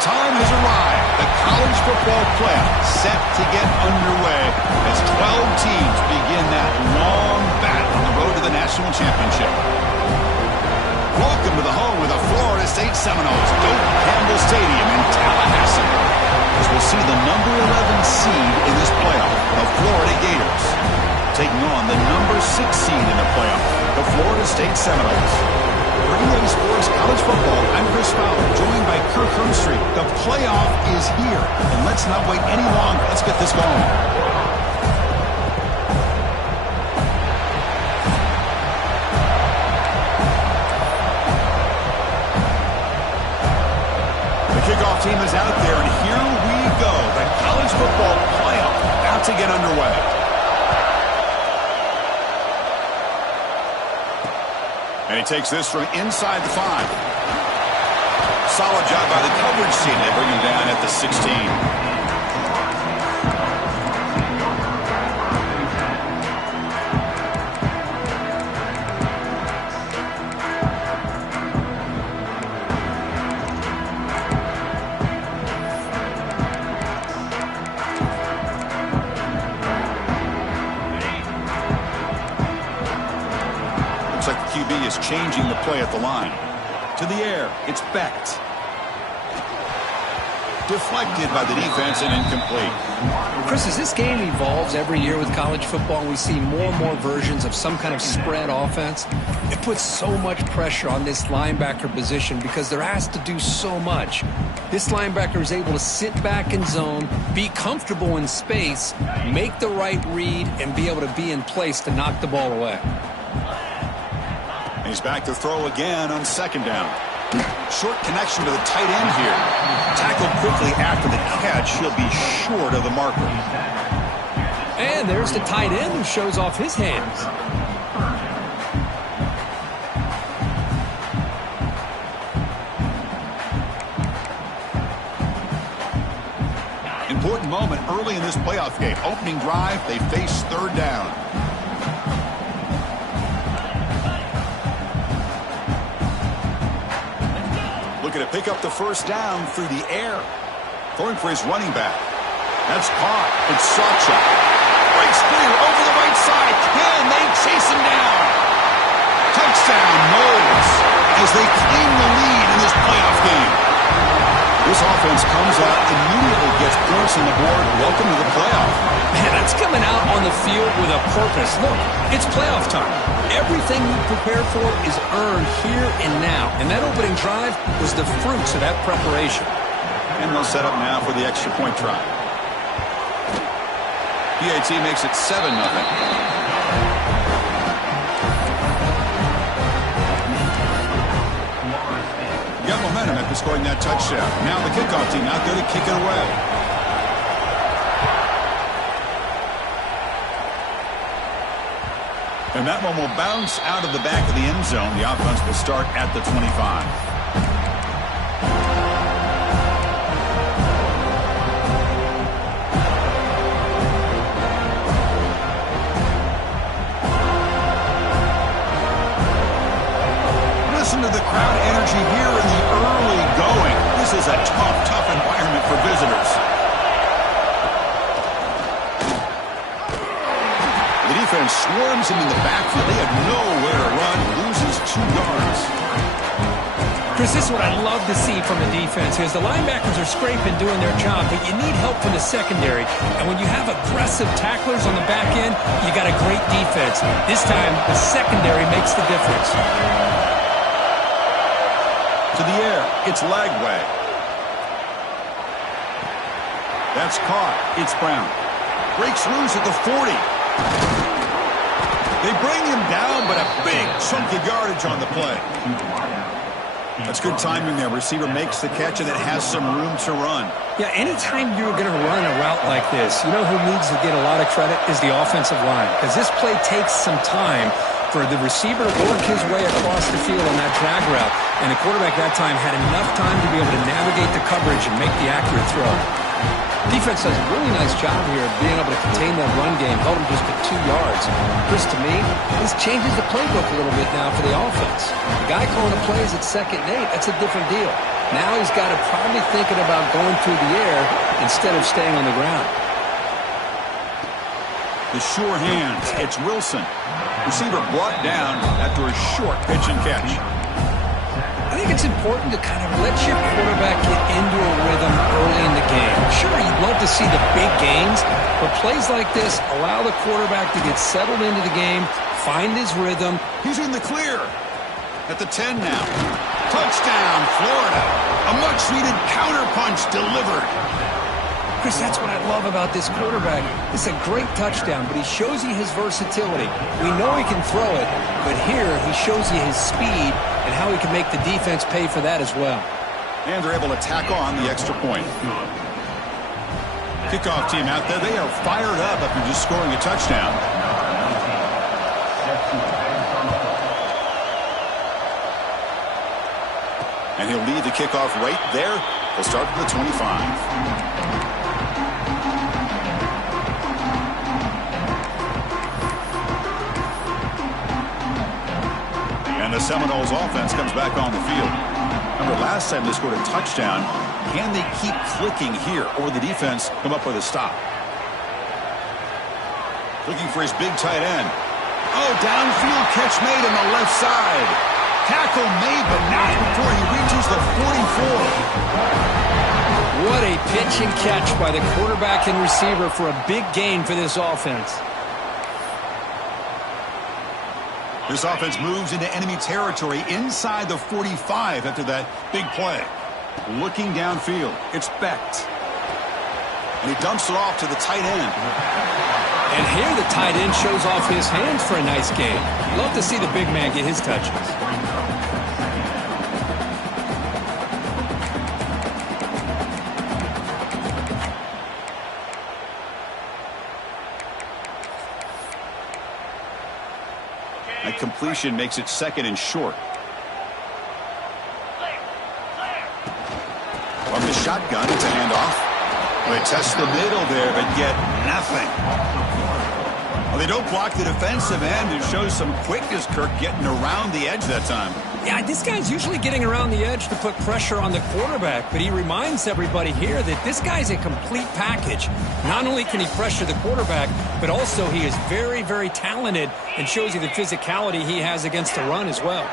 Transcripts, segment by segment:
time has arrived. The college football playoff set to get underway as 12 teams begin that long battle on the road to the national championship. Welcome to the home of the Florida State Seminoles, Doak Campbell Stadium in Tallahassee, as we'll see the number 11 seed in this playoff, the Florida Gators, taking on the number 6 seed in the playoff, the Florida State Seminoles. For EA Sports College Football, I'm Chris Fowler, joined by Kirk Herbstreit. The playoff is here, and let's not wait any longer. Let's get this going. The kickoff team is out there, and here we go. The college football playoff about to get underway. And he takes this from inside the 5. Solid job by the coverage team. They bring him down at the 16. QB is changing the play at the line. To the air, it's Becht. Deflected by the defense and incomplete. Chris, as this game evolves every year with college football, we see more and more versions of some kind of spread offense. It puts so much pressure on this linebacker position because they're asked to do so much. This linebacker is able to sit back in zone, be comfortable in space, make the right read, and be able to be in place to knock the ball away. He's back to throw again on second down. Short connection to the tight end here. Tackled quickly after the catch. He'll be short of the marker. And there's the tight end who shows off his hands. Important moment early in this playoff game. Opening drive, they face third down. Looking to pick up the first down through the air. Throwing for his running back. That's caught. It's Sawchuk. Breaks clear over the right side. Can they chase him down? Touchdown, Noles, as they claim the lead in this playoff game. This offense comes out, immediately gets points on the board. Welcome to the playoff. Man, that's coming out on the field with a purpose. Look, it's playoff time. Everything you prepare for is earned here and now. And that opening drive was the fruits of that preparation. And they'll set up now for the extra point try. PAT makes it 7-0. Got momentum after scoring that touchdown. Now the kickoff team out there to kick it away. And that one will bounce out of the back of the end zone. The offense will start at the 25. Listen to the crowd energy here in the early going. This is a tough environment for visitors. The defense swarms him in the backfield. They have nowhere to run. Loses 2 yards. Chris, this is what I love to see from the defense is the linebackers are scraping, doing their job, but you need help from the secondary. And when you have aggressive tacklers on the back end, you got a great defense. This time, the secondary makes the difference. To the air, it's Lagway. That's caught. It's Brown. Breaks loose at the 40. They bring him down, but a big chunk of yardage on the play. That's good timing there. Receiver makes the catch, and it has some room to run. Yeah, anytime you're going to run a route like this, you know who needs to get a lot of credit is the offensive line. Because this play takes some time for the receiver to work his way across the field on that drag route. And the quarterback that time had enough time to be able to navigate the coverage and make the accurate throw. Defense does a really nice job here of being able to contain that run game, held him just to 2 yards. Chris, to me, this changes the playbook a little bit now for the offense. The guy calling the plays at 2nd and 8, that's a different deal. Now he's got to probably thinking about going through the air instead of staying on the ground. The sure hands. It's Wilson. Receiver brought down after a short pitch and catch. I think it's important to kind of let your quarterback get into a rhythm early in the game. Sure, you'd love to see the big gains, but plays like this allow the quarterback to get settled into the game, find his rhythm. He's in the clear. At the 10 now. Touchdown, Florida. A much-needed counterpunch delivered. Chris, that's what I love about this quarterback. It's a great touchdown, but he shows you his versatility. We know he can throw it, but here he shows you his speed and how he can make the defense pay for that as well. And they're able to tack on the extra point. Kickoff team out there, they are fired up after just scoring a touchdown. And he'll lead the kickoff right there. They'll start at the 25. And the Seminoles offense comes back on the field. Remember, last time they scored a touchdown. Can they keep clicking here, or will the defense come up with a stop? Looking for his big tight end. Oh, downfield catch made on the left side. Tackle made, but not before he reaches the 44. What a pitch and catch by the quarterback and receiver for a big gain for this offense. This offense moves into enemy territory inside the 45 after that big play. Looking downfield, it's Becht. And he dumps it off to the tight end. And here the tight end shows off his hands for a nice game. Love to see the big man get his touches. That completion makes it second and short. From the shotgun, it's a handoff. They test the middle there, but get nothing. Well, they don't block the defensive end. It shows some quickness, Kirk, getting around the edge that time. Yeah, this guy's usually getting around the edge to put pressure on the quarterback, but he reminds everybody here that this guy's a complete package. Not only can he pressure the quarterback, but also he is very, very talented and shows you the physicality he has against the run as well.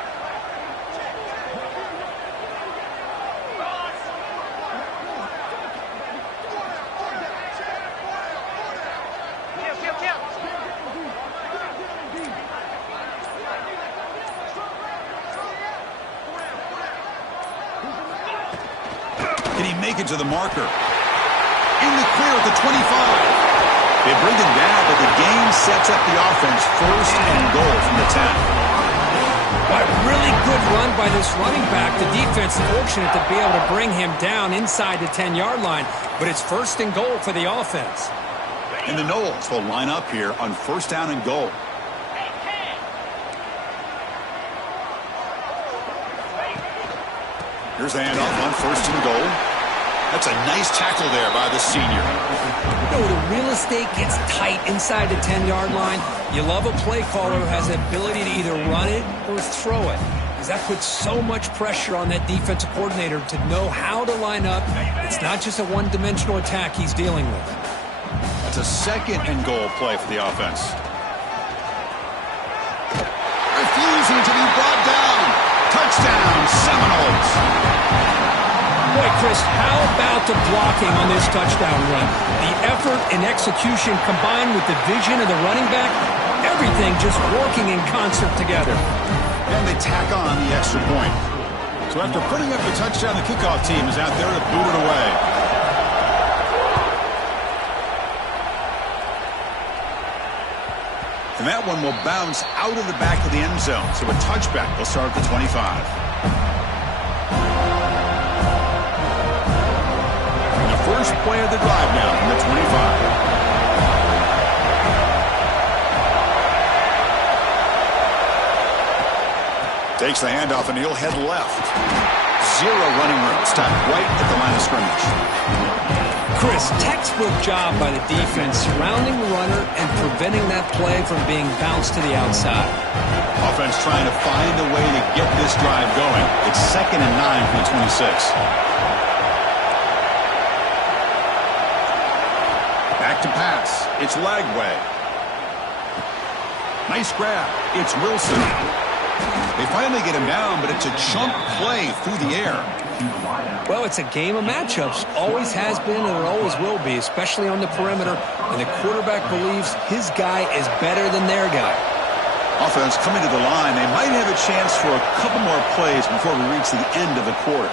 Make it to the marker. In the clear at the 25. They bring him down, but the gain sets up the offense first and goal from the 10. A really good run by this running back. The defense fortunate to be able to bring him down inside the 10-yard line, but it's first and goal for the offense. And the Noles will line up here on first down and goal. Here's the handoff on first and goal. That's a nice tackle there by the senior. You know, the real estate gets tight inside the 10-yard line. You love a play caller who has the ability to either run it or throw it, because that puts so much pressure on that defensive coordinator to know how to line up. It's not just a one-dimensional attack he's dealing with. That's a second and goal play for the offense. Refusing to be brought down. Touchdown, Seminoles. Boy, Chris, how about the blocking on this touchdown run? The effort and execution combined with the vision of the running back, everything just working in concert together. And they tack on the extra point. So after putting up the touchdown, the kickoff team is out there to boot it away. And that one will bounce out of the back of the end zone. So a touchback will start at the 25. First play of the drive now from the 25. Takes the handoff and he'll head left. Zero running room. Stopped right at the line of scrimmage. Chris, textbook job by the defense surrounding the runner and preventing that play from being bounced to the outside. Offense trying to find a way to get this drive going. It's 2nd and 9 from the 26. Back to pass. It's Lagway. Nice grab. It's Wilson. They finally get him down, but it's a chunk play through the air. Well, it's a game of matchups. Always has been and it always will be, especially on the perimeter. And the quarterback believes his guy is better than their guy. Offense coming to the line. They might have a chance for a couple more plays before we reach the end of the quarter.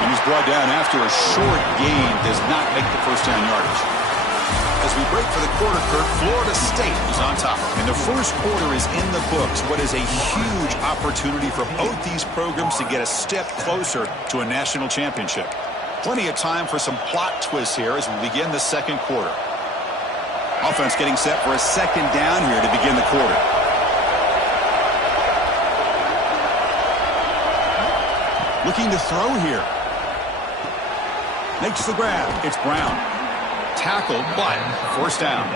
And he's brought down after a short gain. Does not make the first down yardage. As we break for the quarter, Kurt, Florida State is on top. And the first quarter is in the books. What is a huge opportunity for both these programs to get a step closer to a national championship. Plenty of time for some plot twists here as we begin the second quarter. Offense getting set for a second down here to begin the quarter. Looking to throw here. Makes the grab. It's Brown. Tackled, but first down.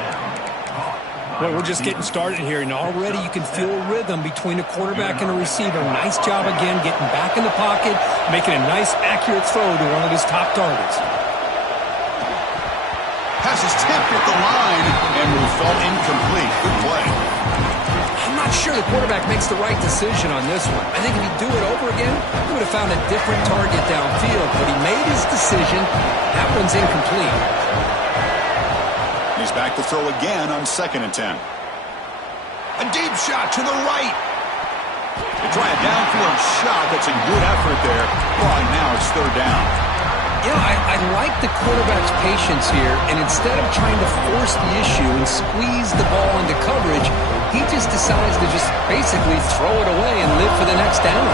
Well, we're just getting started here, and already you can feel a rhythm between the quarterback and the receiver. Nice job again getting back in the pocket, making a nice, accurate throw to one of his top targets. Pass is tipped at the line and will fall incomplete. Good play. I'm not sure the quarterback makes the right decision on this one. I think if he'd do it over again, he would have found a different target downfield, but he made his decision. That one's incomplete. He's back to throw again on 2nd and 10. A deep shot to the right. They try a downfield shot. That's a good effort there. Well, now it's 3rd down. You know, I like the quarterback's patience here, and instead of trying to force the issue and squeeze the ball into coverage, he just decides to just basically throw it away and live for the next down.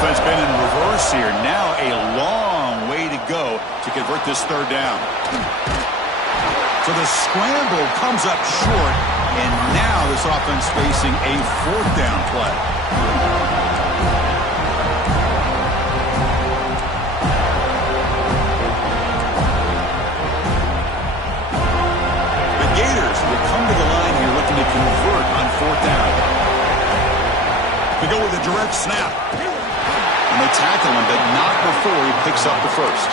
Offense been in reverse here. Now a long way to go to convert this 3rd down. So the scramble comes up short, and now this offense facing a 4th down play. The Gators will come to the line here looking to convert on 4th down. They go with a direct snap. And they tackle him, but not before he picks up the first.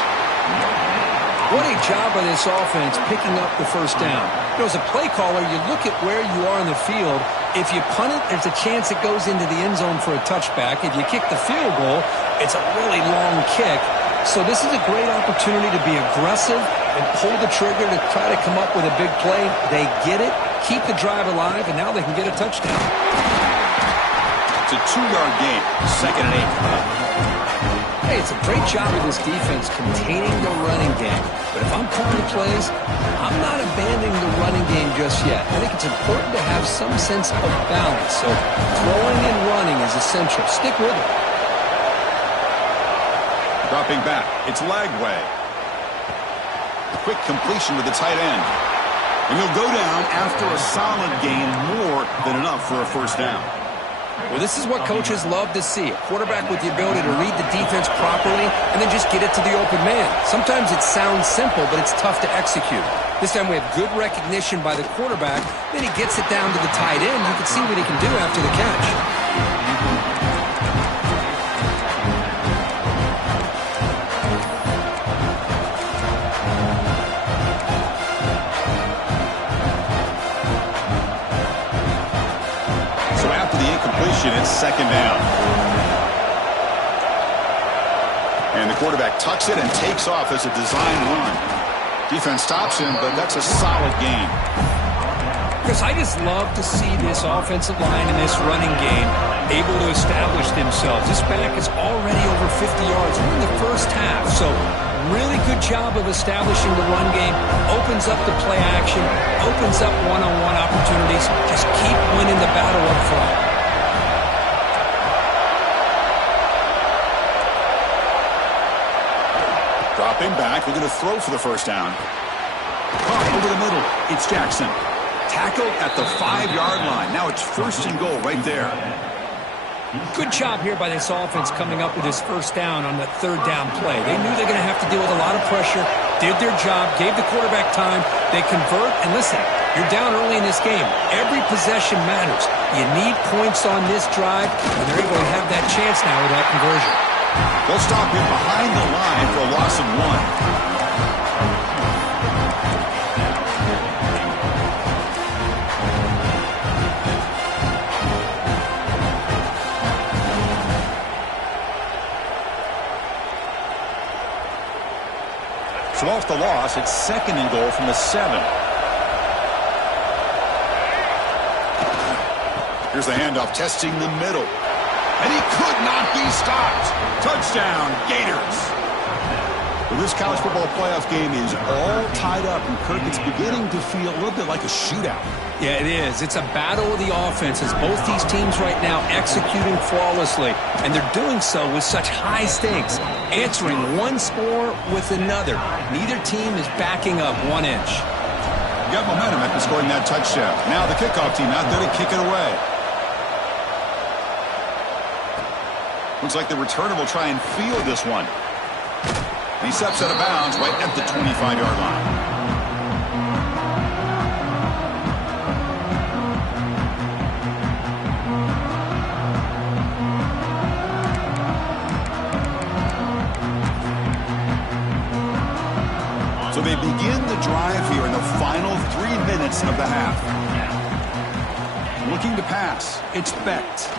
What a job by this offense picking up the first down. You know, as a play caller, you look at where you are in the field. If you punt it, there's a chance it goes into the end zone for a touchback. If you kick the field goal, it's a really long kick. So this is a great opportunity to be aggressive and pull the trigger to try to come up with a big play. They get it, keep the drive alive, and now they can get a touchdown. It's a 2-yard gain, 2nd and 8. Hey, it's a great job of this defense containing the running game. But if I'm calling the plays, I'm not abandoning the running game just yet. I think it's important to have some sense of balance. So throwing and running is essential. Stick with it. Dropping back, it's Lagway. Quick completion to the tight end. And he'll go down after a solid gain, more than enough for a first down. Well, this is what coaches love to see. A quarterback with the ability to read the defense properly and then just get it to the open man. Sometimes it sounds simple, but it's tough to execute. This time we have good recognition by the quarterback. Then he gets it down to the tight end. You can see what he can do after the catch. It's 2nd down. And the quarterback tucks it and takes off as a design run. Defense stops him, but that's a solid gain. Chris, I just love to see this offensive line and this running game able to establish themselves. This back is already over 50 yards. We're in the first half, so really good job of establishing the run game. Opens up the play action, opens up one-on-one opportunities. Just keep winning the battle up front. Dropping back, we're going to throw for the first down. Caught over the middle, it's Jackson. Tackled at the 5-yard line. Now it's 1st and goal right there. Good job here by this offense coming up with this first down on that third down play. They knew they're going to have to deal with a lot of pressure, did their job, gave the quarterback time. They convert, and listen, you're down early in this game. Every possession matters. You need points on this drive, and they're able to have that chance now with that conversion. They'll stop him behind the line for a loss of 1. So off the loss, it's 2nd and goal from the 7. Here's the handoff, testing the middle. And he could not be stopped. Touchdown, Gators. Well, this college football playoff game is all tied up, and Kirk, it's beginning to feel a little bit like a shootout. Yeah, it is. It's a battle of the offenses. Both these teams right now executing flawlessly, and they're doing so with such high stakes, answering one score with another. Neither team is backing up 1 inch. You got momentum after scoring that touchdown. Now the kickoff team out there to kick it away. Looks like the returner will try and field this one. He steps out of bounds right at the 25-yard line. So they begin the drive here in the final 3 minutes of the half. Looking to pass. It's Becht.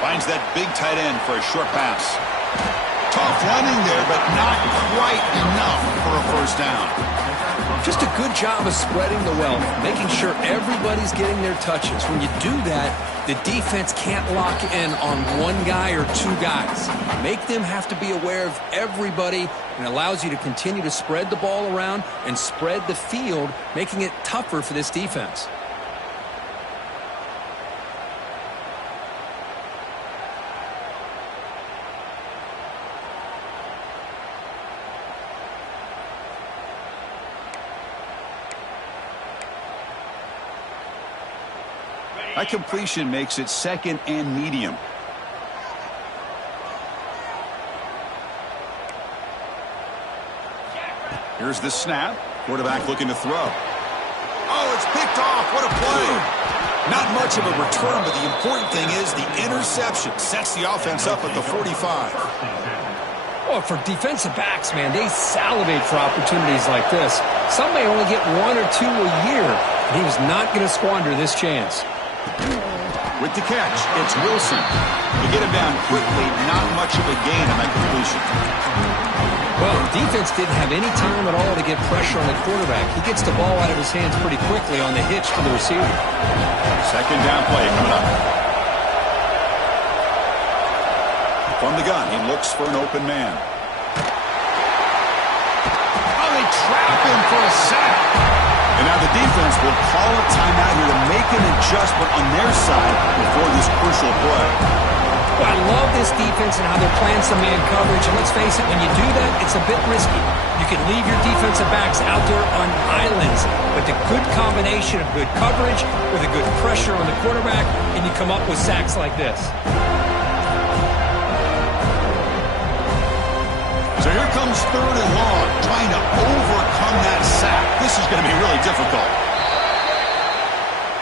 Finds that big tight end for a short pass. Tough running there, but not quite enough for a first down. Just a good job of spreading the wealth, making sure everybody's getting their touches. When you do that, the defense can't lock in on one guy or two guys. Make them have to be aware of everybody, and allows you to continue to spread the ball around and spread the field, making it tougher for this defense. That completion makes it 2nd and medium. Here's the snap. Quarterback looking to throw. Oh, it's picked off. What a play. Not much of a return, but the important thing is the interception sets the offense up at the 45. Well, for defensive backs, man, they salivate for opportunities like this. Some may only get 1 or 2 a year, and he was not going to squander this chance. With the catch, it's Wilson. To get him down quickly, not much of a gain on that completion. Well, the defense didn't have any time at all to get pressure on the quarterback. He gets the ball out of his hands pretty quickly on the hitch to the receiver. 2nd down play coming up. From the gun, he looks for an open man. Oh, they trap him for a sack. And now the defense will call a timeout here to make an adjustment on their side before this crucial play. Well, I love this defense and how they're playing some man coverage. And let's face it, when you do that, it's a bit risky. You can leave your defensive backs out there on islands. But the good combination of good coverage with a good pressure on the quarterback, and you come up with sacks like this. So here comes 3rd and long, trying to overcome that sack. This is going to be really difficult.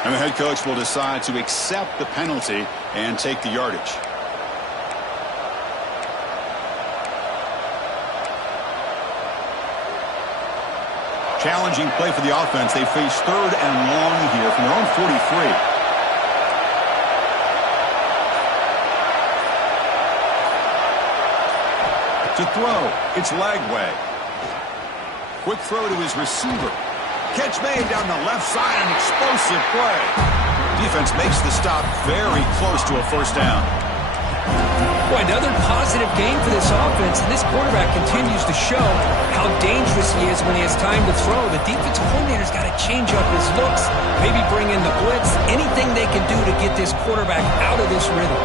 And the head coach will decide to accept the penalty and take the yardage. Challenging play for the offense. They face 3rd and long here from their own 43. To throw, it's Lagway. Quick throw to his receiver. Catch made down the left side, an explosive play. Defense makes the stop very close to a first down. Boy, another positive game for this offense, and this quarterback continues to show how dangerous he is when he has time to throw. The defensive coordinator's got to change up his looks, maybe bring in the blitz, anything they can do to get this quarterback out of this rhythm.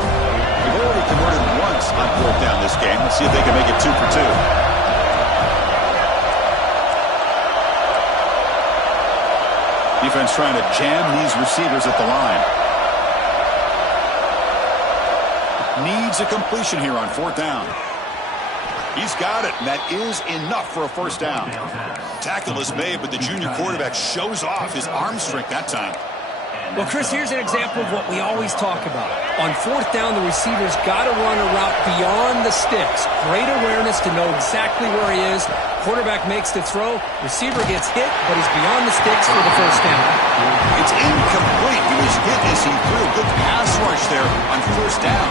They've already converted once on 4th down this game. Let's see if they can make it 2 for 2. Defense trying to jam these receivers at the line. needs a completion here on 4th down. He's got it, and that is enough for a 1st down. Tackle is made, but the junior quarterback shows off his arm strength that time. Well, Chris, here's an example of what we always talk about. On 4th down, the receiver's got to run a route beyond the sticks. Great awareness to know exactly where he is. Quarterback makes the throw. Receiver gets hit, but he's beyond the sticks for the 1st down. It's incomplete. He was hit as he threw. Good pass rush there on 1st down.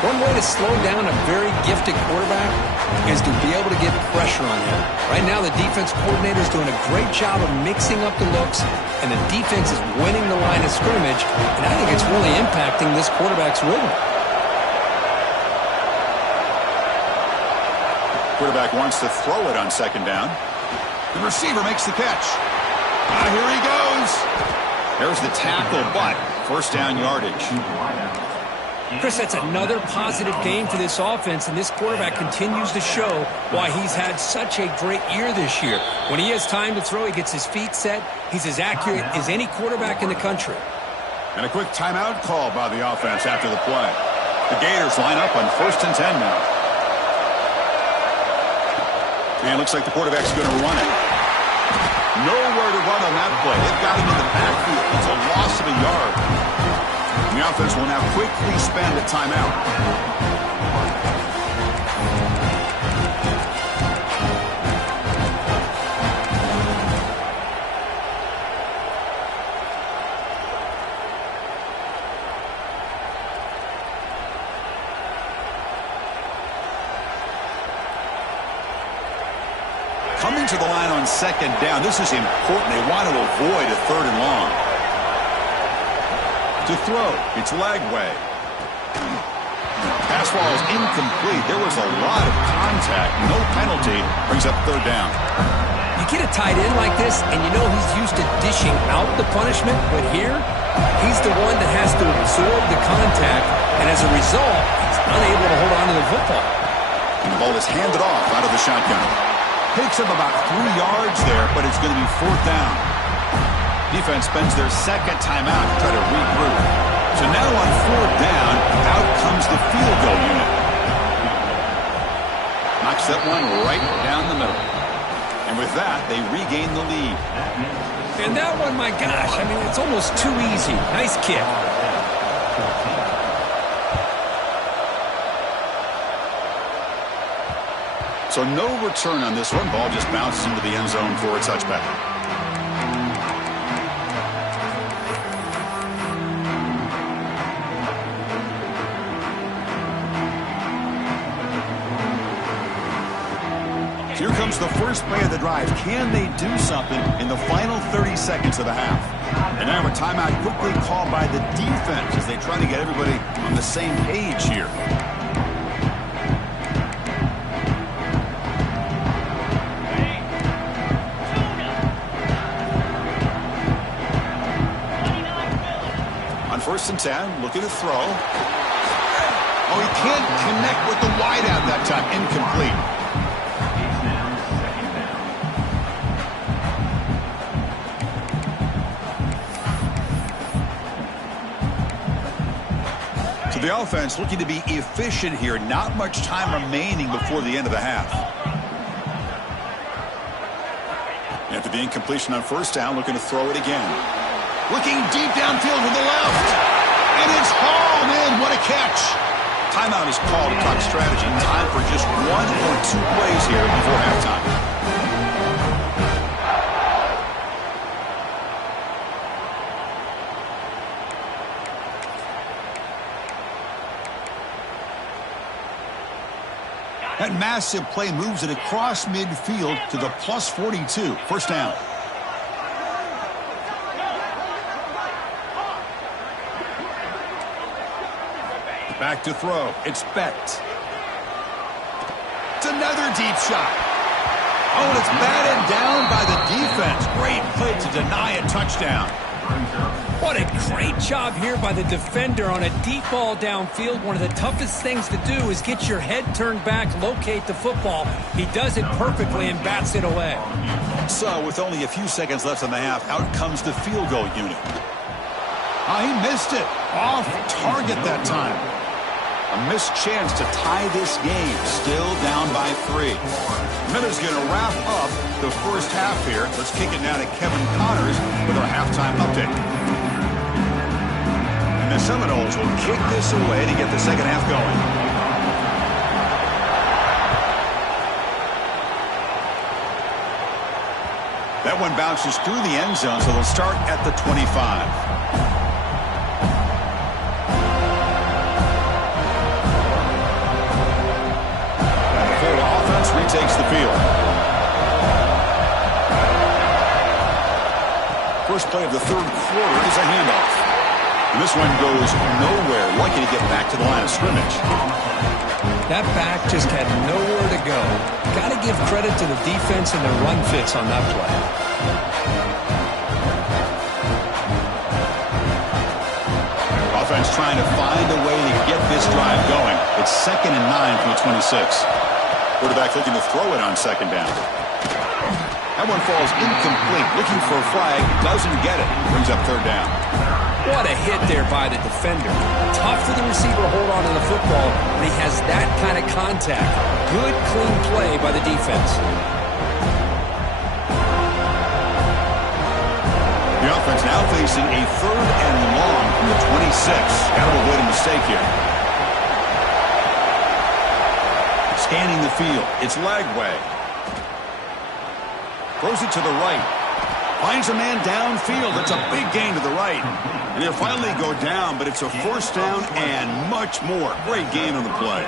One way to slow down a very gifted quarterback is to be able to get pressure on him. Right now, the defense coordinator is doing a great job of mixing up the looks, and the defense is winning the line of scrimmage, and I think it's really impacting this quarterback's rhythm. Quarterback wants to throw it on 2nd down. The receiver makes the catch. Here he goes. There's the tackle, but 1st down yardage. Chris, that's another positive game for this offense, and this quarterback continues to show why he's had such a great year this year. When he has time to throw, he gets his feet set. He's as accurate as any quarterback in the country. And a quick timeout call by the offense after the play. The Gators line up on 1st and 10 now. And it looks like the quarterback's going to run it. Nowhere to run on that play. They've got him in the backfield. It's a loss of a yard. The offense will now quickly spend a timeout. Coming to the line on 2nd down. This is important. They want to avoid a 3rd and long. To throw, it's Lagway. Pass ball is incomplete. There was a lot of contact. No penalty. Brings up 3rd down. You get a tight end like this, and you know he's used to dishing out the punishment, but here, he's the one that has to absorb the contact, and as a result, he's unable to hold on to the football. And the ball is handed off out of the shotgun. Picks up about 3 yards there, but it's going to be 4th down. Defense spends their 2nd timeout to try to regroup. So now on 4th down, out comes the field goal unit. Knocks that one right down the middle. And with that, they regain the lead. And that one, my gosh, I mean, it's almost too easy. Nice kick. So no return on this one. Ball just bounces into the end zone for a touchback. Here comes the first play of the drive. Can they do something in the final 30 seconds of the half? And now a timeout quickly called by the defense as they try to get everybody on the same page here. On 1st and 10, looking to throw. Oh, he can't connect with the wideout that time. Incomplete. The offense looking to be efficient here. Not much time remaining before the end of the half. After the incompletion on 1st down, looking to throw it again. Looking deep downfield with the left. And it's hauled in. What a catch. Timeout is called to talk strategy. Time for just 1 or 2 plays here before halftime. That massive play moves it across midfield to the plus 42. 1st down. Back to throw. It's Becht. It's another deep shot. Oh, and it's batted down by the defense. Great play to deny a touchdown. What a great job here by the defender on a deep ball downfield. One of the toughest things to do is get your head turned back, locate the football. He does it perfectly and bats it away. So, with only a few seconds left in the half, out comes the field goal unit. He missed it. Off target that time. A missed chance to tie this game. Still down by 3. Miller's going to wrap up the first half here. Let's kick it now to Kevin Connors with our halftime update. And the Seminoles will kick this away to get the second half going. That one bounces through the end zone, so they'll start at the 25. And the Florida offense retakes the field. First play of the third quarter is a handoff. And this one goes nowhere. Lucky to get back to the line of scrimmage. That back just had nowhere to go. Got to give credit to the defense and their run fits on that play. Offense trying to find a way to get this drive going. It's 2nd and 9 from the 26. Quarterback looking to throw it on second down. That one falls incomplete. Looking for a flag. Doesn't get it. Brings up third down. What a hit there by the defender. Tough for the receiver to hold on to the football when he has that kind of contact. Good, clean play by the defense. The offense now facing a 3rd and long from the 26. Got to avoid a mistake here. Scanning the field. It's Lagway. Throws it to the right. Finds a man downfield. It's a big gain to the right. And they'll finally go down, but it's a first down and much more. Great gain on the play.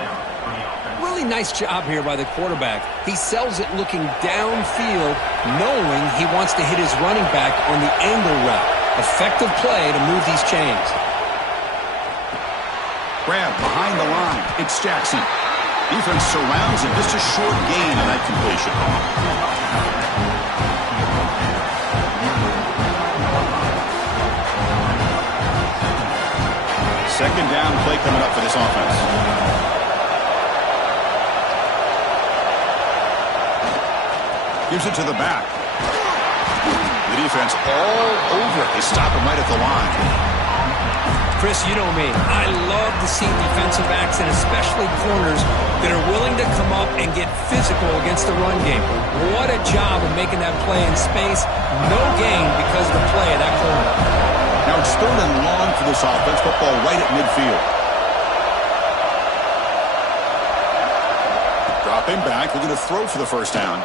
Really nice job here by the quarterback. He sells it looking downfield, knowing he wants to hit his running back on the angle route. Effective play to move these chains. Grab behind the line. It's Jackson. Defense surrounds him. Just a short gain on that completion. Second down play coming up for this offense. Gives it to the back. The defense all over it. They stop him right at the line. Chris, you know me. I love to see defensive backs and especially corners that are willing to come up and get physical against the run game. What a job of making that play in space. No gain because of the play of that corner. Now it's 3rd and long for this offense. Football right at midfield. Dropping back, looking to throw for the first down.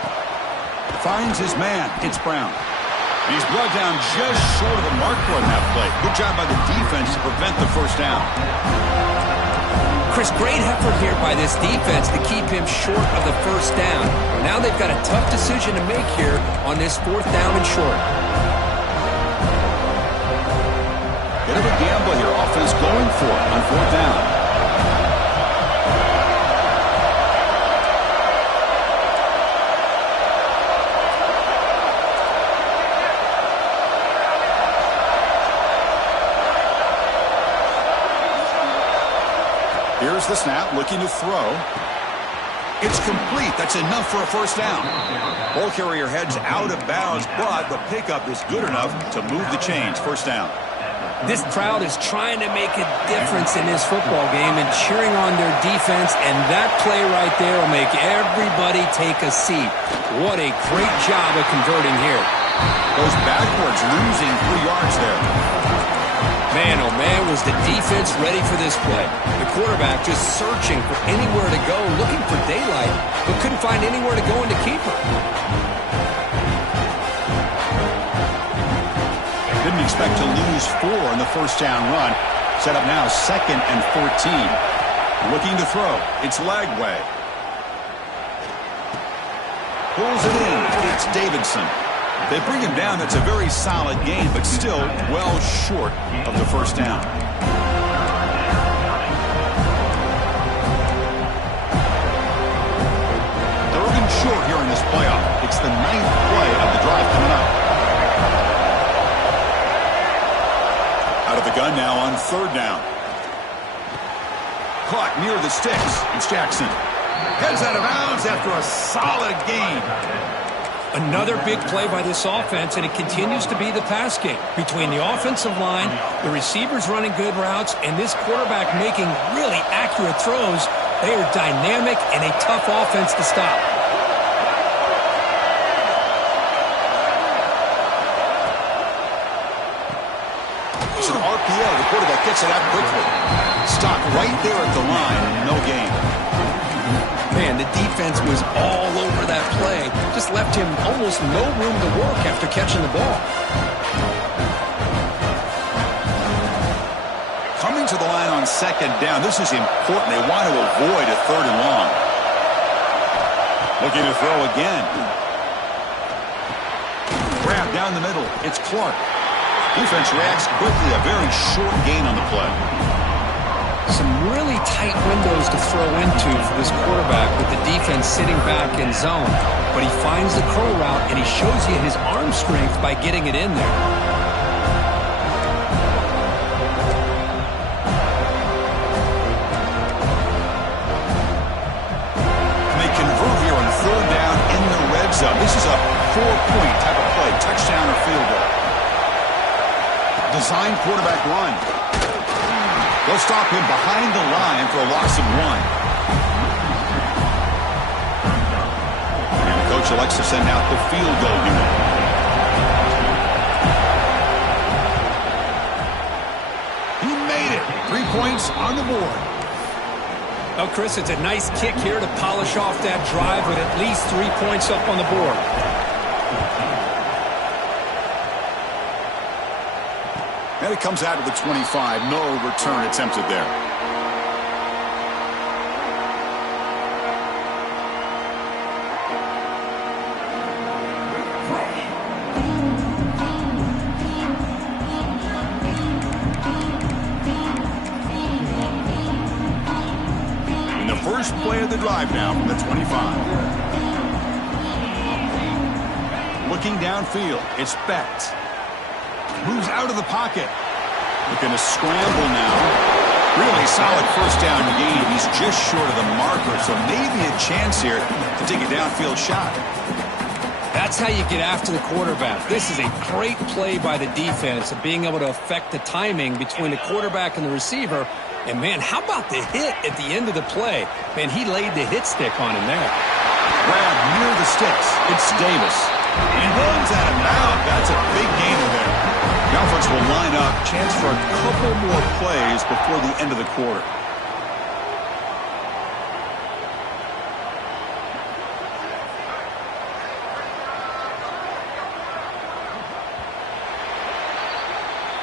Finds his man. It's Brown. And he's brought down just short of the marker on that play. Good job by the defense to prevent the first down. Chris, great effort here by this defense to keep him short of the first down. Now they've got a tough decision to make here on this 4th down and short. Bit of a gamble here. Offense going for it on 4th down. Here's the snap, looking to throw. It's complete. That's enough for a first down. Ball carrier heads out of bounds, but the pickup is good enough to move the chains. First down. This crowd is trying to make a difference in this football game and cheering on their defense, and that play right there will make everybody take a seat. What a great job of converting here. Goes backwards, losing 3 yards there. Man, oh man, was the defense ready for this play. The quarterback just searching for anywhere to go, looking for daylight, but couldn't find anywhere to go into keeper. Didn't expect to lose 4 in the first down run. Set up now 2nd and 14. Looking to throw. It's Lagway. Pulls it in. It's Davidson. They bring him down. That's a very solid game, but still well short of the first down. Third and short here in this playoff. It's the 9th play of the drive coming up. Out of the gun now on 3rd down. Caught near the sticks. It's Jackson. Heads out of bounds after a solid gain. Another big play by this offense, and it continues to be the pass game. Between the offensive line, the receivers running good routes, and this quarterback making really accurate throws, they are dynamic and a tough offense to stop. It's an RPO. The quarterback gets it out quickly. Stopped right there at the line. No gain. Man, the defense was all over that play. Just left him almost no room to work after catching the ball. Coming to the line on second down. This is important. They want to avoid a third and long. Looking to throw again. Grab down the middle. It's Clark. Defense reacts quickly. A very short gain on the play. Some really tight windows to throw into for this quarterback with the defense sitting back in zone. But he finds the curl route, and he shows you his arm strength by getting it in there. And they convert here on third down in the red zone. This is a 4-point type of play. Touchdown or field goal. Designed quarterback run. They'll stop him behind the line for a loss of 1. And the coach elects to send out the field goal unit. He made it. 3 points on the board. Oh, Chris, it's a nice kick here to polish off that drive with at least 3 points up on the board. And it comes out of the 25. No return attempted there. And the first play of the drive now from the 25. Looking downfield, it's Becht. Moves out of the pocket. Looking to scramble now. Really solid first down gain. He's just short of the marker, so maybe a chance here to take a downfield shot. That's how you get after the quarterback. This is a great play by the defense of being able to affect the timing between the quarterback and the receiver. And, man, how about the hit at the end of the play? Man, he laid the hit stick on him there. Grab near the sticks. It's Davis. And he runs out of bounds. That's a big gainer there. The offense will line up. Chance for a couple more plays before the end of the quarter.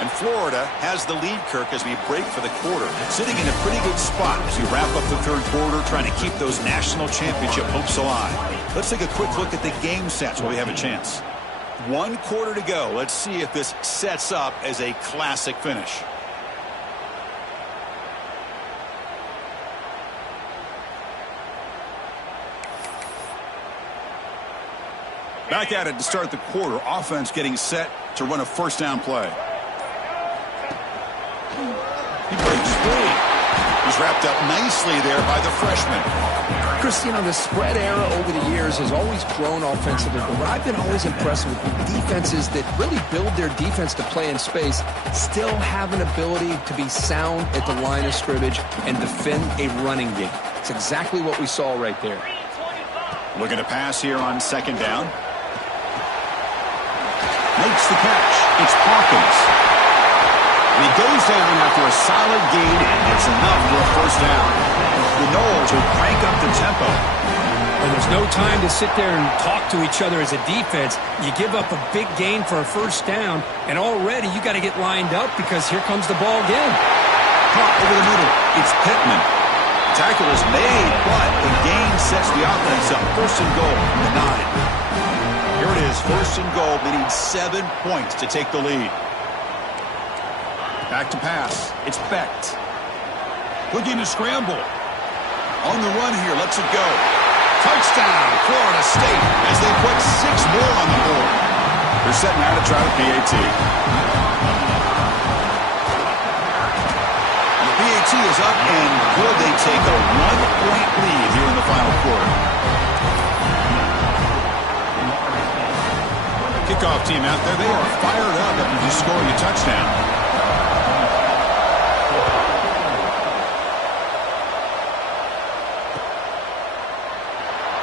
And Florida has the lead, Kirk, as we break for the quarter. Sitting in a pretty good spot as we wrap up the third quarter, trying to keep those national championship hopes alive. Let's take a quick look at the game stats while we have a chance. 1 quarter to go. Let's see if this sets up as a classic finish. Back at it to start the quarter. Offense getting set to run a first down play. He breaks free. He's wrapped up nicely there by the freshman. Chris, you know, the spread era over the years has always grown offensively, but what I've been always impressed with defenses that really build their defense to play in space still have an ability to be sound at the line of scrimmage and defend a running game. It's exactly what we saw right there. Looking to pass here on second down. Makes the catch. It's Hawkins. And he goes down after a solid gain, and it's enough for a first down. The Noles will crank up the tempo. And there's no time to sit there and talk to each other as a defense. You give up a big gain for a first down, and already you got to get lined up because here comes the ball again. Caught over the middle. It's Pittman. Tackle is made, but the gain sets the offense up. First and goal from the 9. Here it is, first and goal. They need 7 points to take the lead. Back to pass. It's Becht. Looking to scramble. On the run here, lets it go. Touchdown, Florida State, as they put 6 more on the board. They're setting out to try the PAT. The PAT is up and good. They take a 1-point lead here in the final quarter. kickoff team out there, they are fired up after just scoring a touchdown.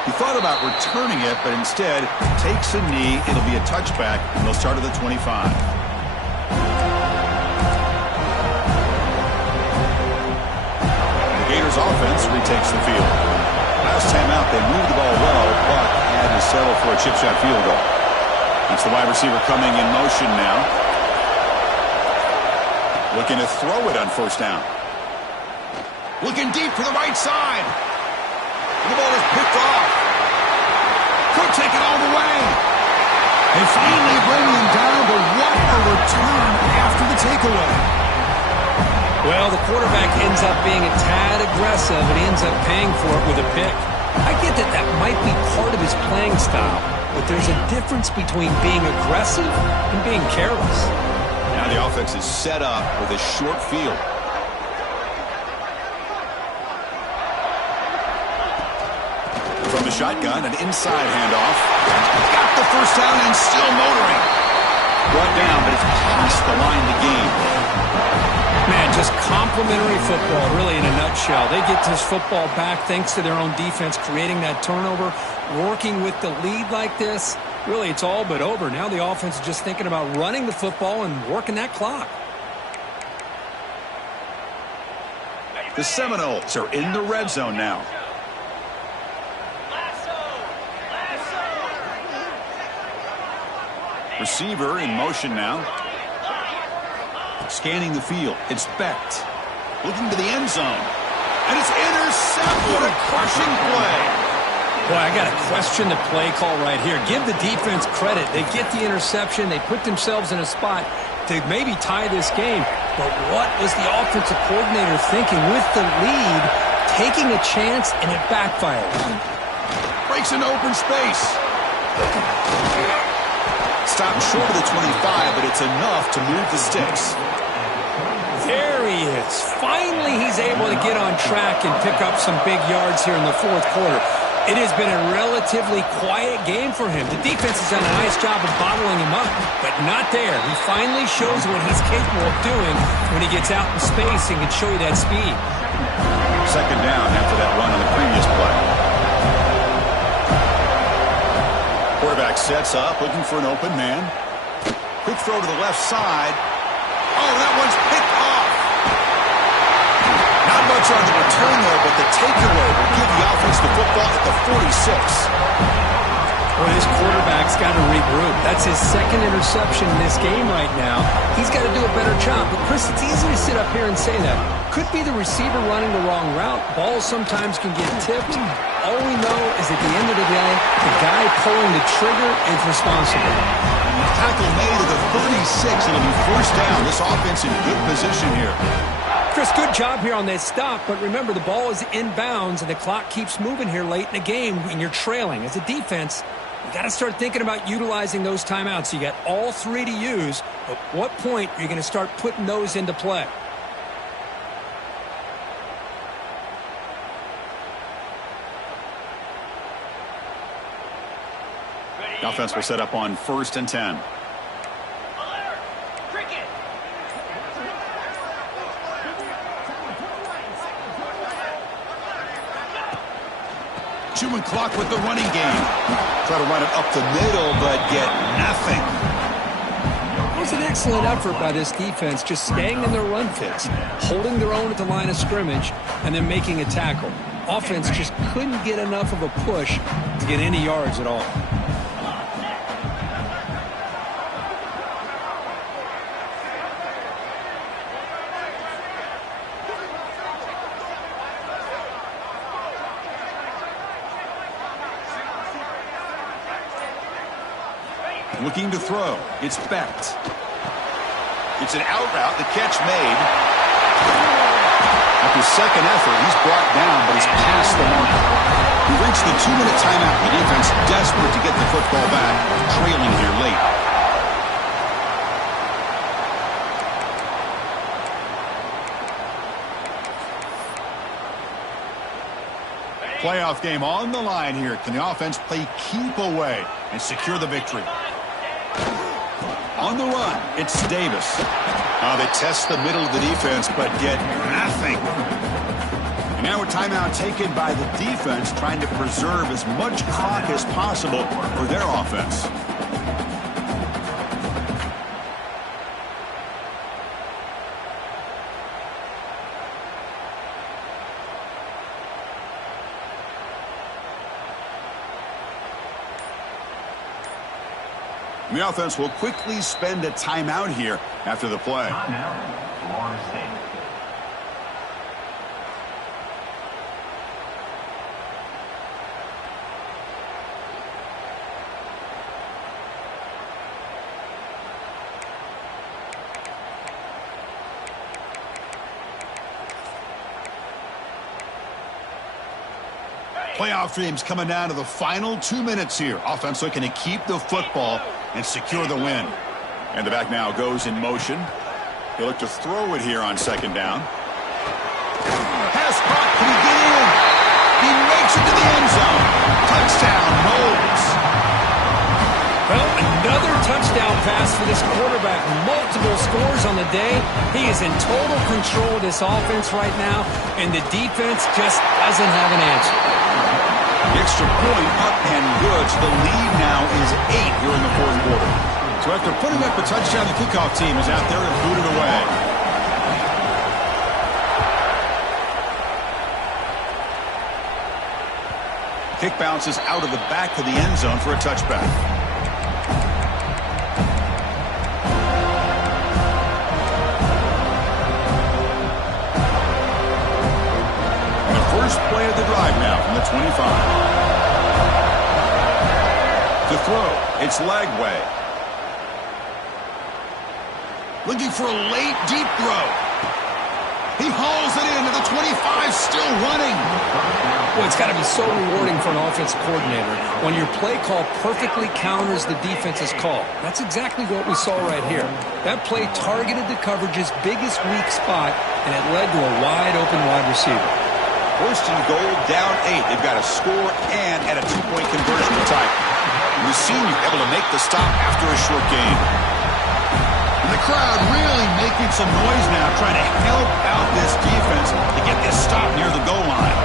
He thought about returning it, but instead takes a knee. It'll be a touchback, and they'll start at the 25. The Gators offense retakes the field. Last time out, they moved the ball well, but had to settle for a chip shot field goal. It's the wide receiver coming in motion now. Looking to throw it on first down. Looking deep to the right side. The ball is picked off. Could take it all the way. They finally bring him down, but what a return after the takeaway. Well, the quarterback ends up being a tad aggressive, and he ends up paying for it with a pick. I get that that might be part of his playing style, but there's a difference between being aggressive and being careless. Now the offense is set up with a short field. From the shotgun, an inside handoff. Got the first down and still motoring. Brought down, but it's past the line to gain. Man, just complimentary football, really, in a nutshell. They get this football back thanks to their own defense, creating that turnover, working with the lead like this. Really, it's all but over. Now the offense is just thinking about running the football and working that clock. The Seminoles are in the red zone now. Receiver in motion now. Scanning the field. It's Becht. Looking to the end zone. And it's intercepted. What a crushing play. Boy, I got to question the play call right here. Give the defense credit. They get the interception. They put themselves in a spot to maybe tie this game. But what was the offensive coordinator thinking with the lead, taking a chance, and it backfired? Breaks into open space. Stopped short of the 25, but it's enough to move the sticks. There he is. Finally, he's able to get on track and pick up some big yards here in the fourth quarter. It has been a relatively quiet game for him. The defense has done a nice job of bottling him up, but not there. He finally shows what he's capable of doing when he gets out in space and can show you that speed. Second down after that run on the previous play. Quarterback sets up, looking for an open man. Quick throw to the left side. Oh, that one's picked off. Not much on the return there, but the takeaway will give the offense the football at the 46. Well, this quarterback's got to regroup. That's his second interception in this game right now. He's got to do a better job. But, Chris, it's easy to sit up here and say that. Could be the receiver running the wrong route. Balls sometimes can get tipped. All we know is at the end of the day, the guy pulling the trigger is responsible. Tackle made at the 36. It'll be first down. This offense in good position here. Chris, good job here on this stop, but remember, the ball is inbounds, and the clock keeps moving here late in the game, and you're trailing. As a defense, you got to start thinking about utilizing those timeouts. You got all three to use. At what point are you going to start putting those into play? The offense will set up on 1st and 10. Chewing clock with the running game. Try to run it up the middle, but get nothing. It was an excellent effort by this defense, just staying in their run fits, holding their own at the line of scrimmage, and then making a tackle. Offense just couldn't get enough of a push to get any yards at all. Looking to throw. It's Becht. It's an out route. The catch made. After second effort, he's brought down, but he's past the mark. We reached the 2-minute timeout. The defense desperate to get the football back, trailing here late. Playoff game on the line here. Can the offense play keep away and secure the victory? On the run, it's Davis. They test the middle of the defense, but get nothing. And now a timeout taken by the defense, trying to preserve as much clock as possible for their offense. The offense will quickly spend a timeout here after the play. Florida State. Playoff dreams coming down to the final 2 minutes here. Offense looking to keep the football and secure the win. And the back now goes in motion. He'll look to throw it here on second down. Pass caught. Can he get in? He makes it to the end zone. Touchdown, Knowles. Well, another touchdown pass for this quarterback. Multiple scores on the day. He is in total control of this offense right now, and the defense just doesn't have an answer. The extra point up and good. So the lead now is 8 here in the fourth quarter. So after putting up a touchdown, the kickoff team is out there and booted away. Kick bounces out of the back of the end zone for a touchback. And the first play of the drive now from the 25. To throw, it's Lagway. Looking for a late, deep throw. He hauls it into the 25, still running. Well, it's got to be so rewarding for an offense coordinator when your play call perfectly counters the defense's call. That's exactly what we saw right here. That play targeted the coverage's biggest weak spot, and it led to a wide-open wide receiver. First and goal, down 8. They've got to score and at a two-point conversion to tie. The senior able to make the stop after a short gain. And the crowd really making some noise now, trying to help out this defense to get this stop near the goal line.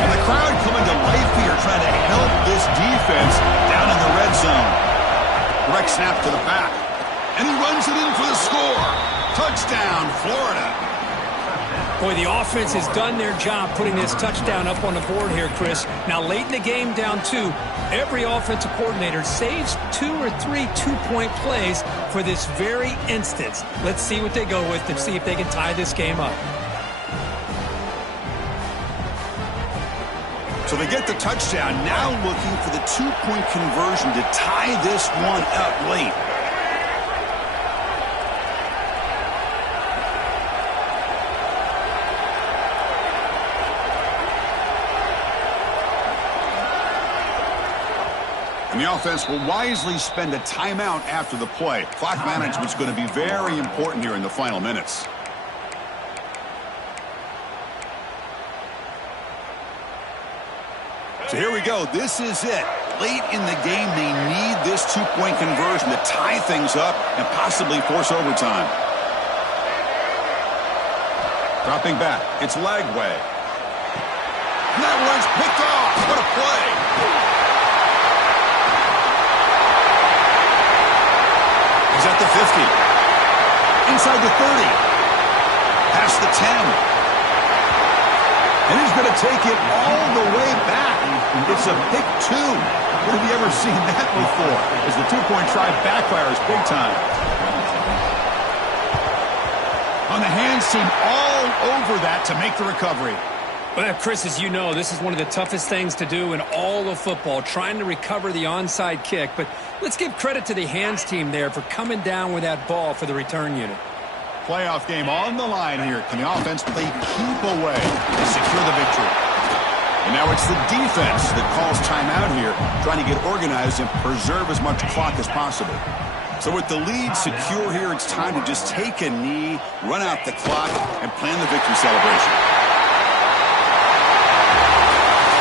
And the crowd coming to life here, trying to help this defense down in the red zone. Direct snap to the back. And he runs it in for the score. Touchdown, Florida. Boy, the offense has done their job putting this touchdown up on the board here, Chris. Now, late in the game, down 2, every offensive coordinator saves 2 or 3 two-point plays for this very instance. Let's see what they go with to see if they can tie this game up. So they get the touchdown, now looking for the two-point conversion to tie this one up late. And the offense will wisely spend a timeout after the play. Clock management's going to be very important here in the final minutes. So here we go. This is it. Late in the game, they need this two-point conversion to tie things up and possibly force overtime. Dropping back. It's Lagway. And that one's picked off. What a play. He's at the 50. Inside the 30. Past the 10. And he's going to take it all the way back. It's a pick 2. When have you ever seen that before? As the two-point try backfires big time. On the hands team all over that to make the recovery. Well, Chris, as you know, this is one of the toughest things to do in all of football, trying to recover the onside kick. But let's give credit to the hands team there for coming down with that ball for the return unit. Playoff game on the line here. Can the offense play keep away to secure the victory? And now it's the defense that calls timeout here, trying to get organized and preserve as much clock as possible. So with the lead secure here, it's time to just take a knee, run out the clock, and plan the victory celebration.